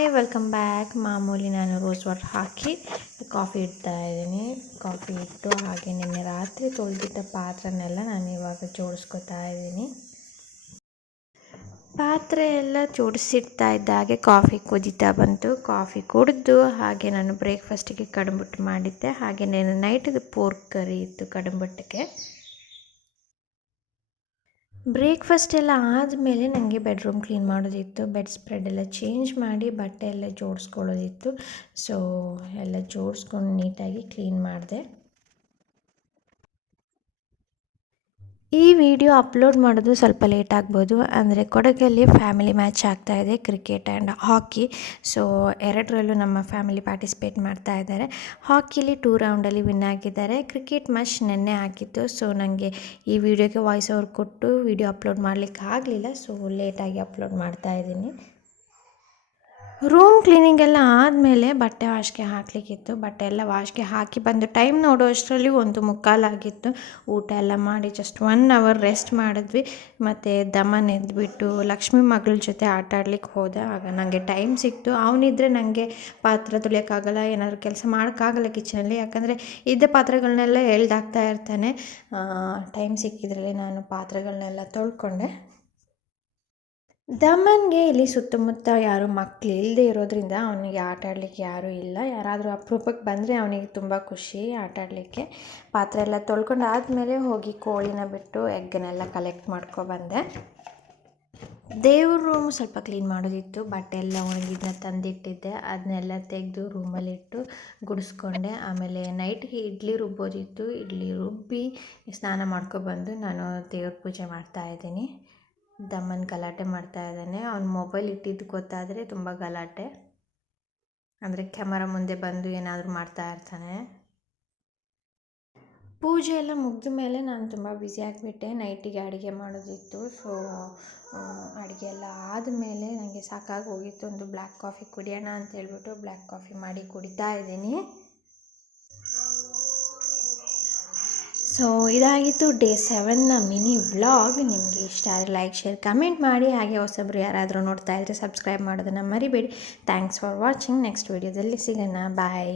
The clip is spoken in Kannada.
Hi welcome back. ಮಾಮೂಲಿ ನಾನು ರೋಸ್ ವಾಟರ್ ಹಾಕಿ ಕಾಫಿ ಇಡ್ತಾ ಇದ್ದೀನಿ. ಕಾಫಿ ಇಟ್ಟು ಹಾಗೆ ನಿನ್ನೆ ರಾತ್ರಿ ತೊಳೆದಿಟ್ಟ ಪಾತ್ರೆನೆಲ್ಲ ನಾನು ಇವಾಗ ಜೋಡಿಸ್ಕೊತಾ ಇದ್ದೀನಿ. ಪಾತ್ರೆ ಎಲ್ಲ ಜೋಡಿಸಿಡ್ತಾ ಇದ್ದಾಗೆ ಕಾಫಿ ಕುದೀತಾ ಬಂತು. ಕಾಫಿ ಕುಡಿದು ಹಾಗೆ ನಾನು ಬ್ರೇಕ್ಫಾಸ್ಟಿಗೆ ಕಡುಬುಟ್ಟು ಮಾಡಿದ್ದೆ. ಹಾಗೆ ನಾನು ನೈಟಿಗೆ ಪೋರ್ಕ್ ಕರಿ ಇತ್ತು ಕಡುಬುಟ್ಟಿಗೆ. ಬ್ರೇಕ್ಫಾಸ್ಟ್ ಎಲ್ಲ ಆದಮೇಲೆ ನನಗೆ ಬೆಡ್ರೂಮ್ ಕ್ಲೀನ್ ಮಾಡೋದಿತ್ತು. ಬೆಡ್ ಸ್ಪ್ರೆಡ್ ಎಲ್ಲ ಚೇಂಜ್ ಮಾಡಿ ಬಟ್ಟೆ ಎಲ್ಲ ಜೋಡಿಸ್ಕೊಳ್ಳೋದಿತ್ತು. ಸೊ ಎಲ್ಲ ಜೋಡಿಸ್ಕೊಂಡು ನೀಟಾಗಿ ಕ್ಲೀನ್ ಮಾಡಿದೆ. ಈ ವಿಡಿಯೋ ಅಪ್ಲೋಡ್ ಮಾಡೋದು ಸ್ವಲ್ಪ ಲೇಟ್ ಆಗ್ಬೋದು. ಅಂದರೆ ಕೊಡಗಲ್ಲಿ ಫ್ಯಾಮಿಲಿ ಮ್ಯಾಚ್ ಆಗ್ತಾಯಿದೆ, ಕ್ರಿಕೆಟ್ ಆ್ಯಂಡ್ ಹಾಕಿ. ಸೊ ಎರಡರಲ್ಲೂ ನಮ್ಮ ಫ್ಯಾಮಿಲಿ ಪಾರ್ಟಿಸಿಪೇಟ್ ಮಾಡ್ತಾ ಇದ್ದಾರೆ. ಹಾಕಿಲಿ 2 ರೌಂಡಲ್ಲಿ ವಿನ್ ಆಗಿದ್ದಾರೆ. ಕ್ರಿಕೆಟ್ ಮ್ಯಾಚ್ ನೆನ್ನೆ ಆಗಿತ್ತು. ಸೊ ನನಗೆ ಈ ವಿಡಿಯೋಗೆ ವಾಯ್ಸ್ ಓವರ್ ಕೊಟ್ಟು ವಿಡಿಯೋ ಅಪ್ಲೋಡ್ ಮಾಡಲಿಕ್ಕೆ ಆಗಲಿಲ್ಲ. ಸೊ ಲೇಟಾಗಿ ಅಪ್ಲೋಡ್ ಮಾಡ್ತಾ ಇದ್ದೀನಿ. ರೂಮ್ ಕ್ಲೀನಿಂಗ್ ಎಲ್ಲ ಆದಮೇಲೆ ಬಟ್ಟೆ ವಾಶ್ಗೆ ಹಾಕಲಿಕ್ಕಿತ್ತು. ಬಟ್ಟೆ ಎಲ್ಲ ವಾಶ್ಗೆ ಹಾಕಿ ಬಂದು ಟೈಮ್ ನೋಡೋ ಅಷ್ಟರಲ್ಲಿ 1:45 ಆಗಿತ್ತು. ಊಟ ಎಲ್ಲ ಮಾಡಿ ಜಸ್ಟ್ 1 ಅವರ್ ರೆಸ್ಟ್ ಮಾಡಿದ್ವಿ. ಮತ್ತು ದಮನ್ ಎದ್ದುಬಿಟ್ಟು ಲಕ್ಷ್ಮಿ ಮಗಳ ಜೊತೆ ಆಟ ಆಡ್ಲಿಕ್ಕೆ ಹೋದೆ. ಆಗ ನನಗೆ ಟೈಮ್ ಸಿಕ್ತು. ಅವನಿದ್ರೆ ನನಗೆ ಪಾತ್ರೆ ತೊಳೆಯೋಕ್ಕಾಗಲ್ಲ, ಏನಾದರೂ ಕೆಲಸ ಮಾಡೋಕ್ಕಾಗಲ್ಲ ಕಿಚನಲ್ಲಿ. ಯಾಕಂದರೆ ಇದ್ದ ಪಾತ್ರೆಗಳನ್ನೆಲ್ಲ ಎಳ್ದಾಕ್ತಾ ಇರ್ತಾನೆ. ಟೈಮ್ ಸಿಕ್ಕಿದ್ರಲ್ಲಿ ನಾನು ಪಾತ್ರೆಗಳನ್ನೆಲ್ಲ ತೊಳ್ಕೊಂಡೆ. ದಮನ್ಗೆ ಇಲ್ಲಿ ಸುತ್ತಮುತ್ತ ಯಾರು ಮಕ್ಕಳು ಇಲ್ಲದೆ ಇರೋದ್ರಿಂದ ಅವನಿಗೆ ಆಟ ಆಡಲಿಕ್ಕೆ ಯಾರೂ ಇಲ್ಲ. ಯಾರಾದರೂ ಅಪರೂಪಕ್ಕೆ ಬಂದರೆ ಅವನಿಗೆ ತುಂಬ ಖುಷಿ ಆಟ ಆಡಲಿಕ್ಕೆ. ಪಾತ್ರೆ ಎಲ್ಲ ತೊಳ್ಕೊಂಡು ಆದಮೇಲೆ ಹೋಗಿ ಕೋಳಿನ ಬಿಟ್ಟು ಎಗ್ಗನ್ನೆಲ್ಲ ಕಲೆಕ್ಟ್ ಮಾಡ್ಕೊಬಂದೆ. ದೇವ್ರ ರೂಮು ಸ್ವಲ್ಪ ಕ್ಲೀನ್ ಮಾಡೋದಿತ್ತು. ಬಟ್ಟೆ ಎಲ್ಲ ಒಣಗಿದ್ನ ತಂದಿಟ್ಟಿದ್ದೆ. ಅದನ್ನೆಲ್ಲ ತೆಗೆದು ರೂಮಲ್ಲಿಟ್ಟು ಗುಡಿಸ್ಕೊಂಡೆ. ಆಮೇಲೆ ನೈಟ್ಗೆ ಇಡ್ಲಿ ರುಬ್ಬೋದಿತ್ತು. ಇಡ್ಲಿ ರುಬ್ಬಿ ಸ್ನಾನ ಮಾಡ್ಕೊಬಂದು ನಾನು ದೇವ್ರ ಪೂಜೆ ಮಾಡ್ತಾಯಿದ್ದೀನಿ. ದಮನ್ ಗಲಾಟೆ ಮಾಡ್ತಾ ಇದ್ದಾನೆ. ಅವ್ನು ಮೊಬೈಲ್ ಇಟ್ಟಿದ್ದು ಗೊತ್ತಾದರೆ ತುಂಬ ಗಲಾಟೆ. ಅಂದರೆ ಕ್ಯಾಮರಾ ಮುಂದೆ ಬಂದು ಏನಾದರೂ ಮಾಡ್ತಾ ಇರ್ತಾನೆ. ಪೂಜೆ ಎಲ್ಲ ಮುಗಿದ ಮೇಲೆ ನಾನು ತುಂಬ ಬ್ಯುಸಿ ಆಗಿಬಿಟ್ಟೆ. ನೈಟಿಗೆ ಅಡುಗೆ ಮಾಡೋದಿತ್ತು. ಸೊ ಅಡುಗೆ ಎಲ್ಲ ಆದಮೇಲೆ ನನಗೆ ಸಾಕಾಗಿ ಹೋಗಿತ್ತು. ಒಂದು ಬ್ಲ್ಯಾಕ್ ಕಾಫಿ ಕುಡಿಯೋಣ ಅಂತ ಹೇಳ್ಬಿಟ್ಟು ಬ್ಲ್ಯಾಕ್ ಕಾಫಿ ಮಾಡಿ ಕುಡಿತಾ ಇದ್ದೀನಿ. ಸೊ ಇದಾಗಿತ್ತು ಡೇ 7ನ ಮಿನಿ ವ್ಲಾಗ್. ನಿಮಗೆ ಇಷ್ಟ ಆದರೆ ಲೈಕ್, ಶೇರ್, ಕಮೆಂಟ್ ಮಾಡಿ. ಹಾಗೆ ಹೊಸಬ್ರು ಯಾರಾದರೂ ನೋಡ್ತಾ ಇದ್ದರೆ ಸಬ್ಸ್ಕ್ರೈಬ್ ಮಾಡೋದನ್ನು ಮರಿಬೇಡಿ. Thanks for watching. ನೆಕ್ಸ್ಟ್ ವೀಡಿಯೋದಲ್ಲಿ ಸಿಗೋಣ. ಬಾಯ್.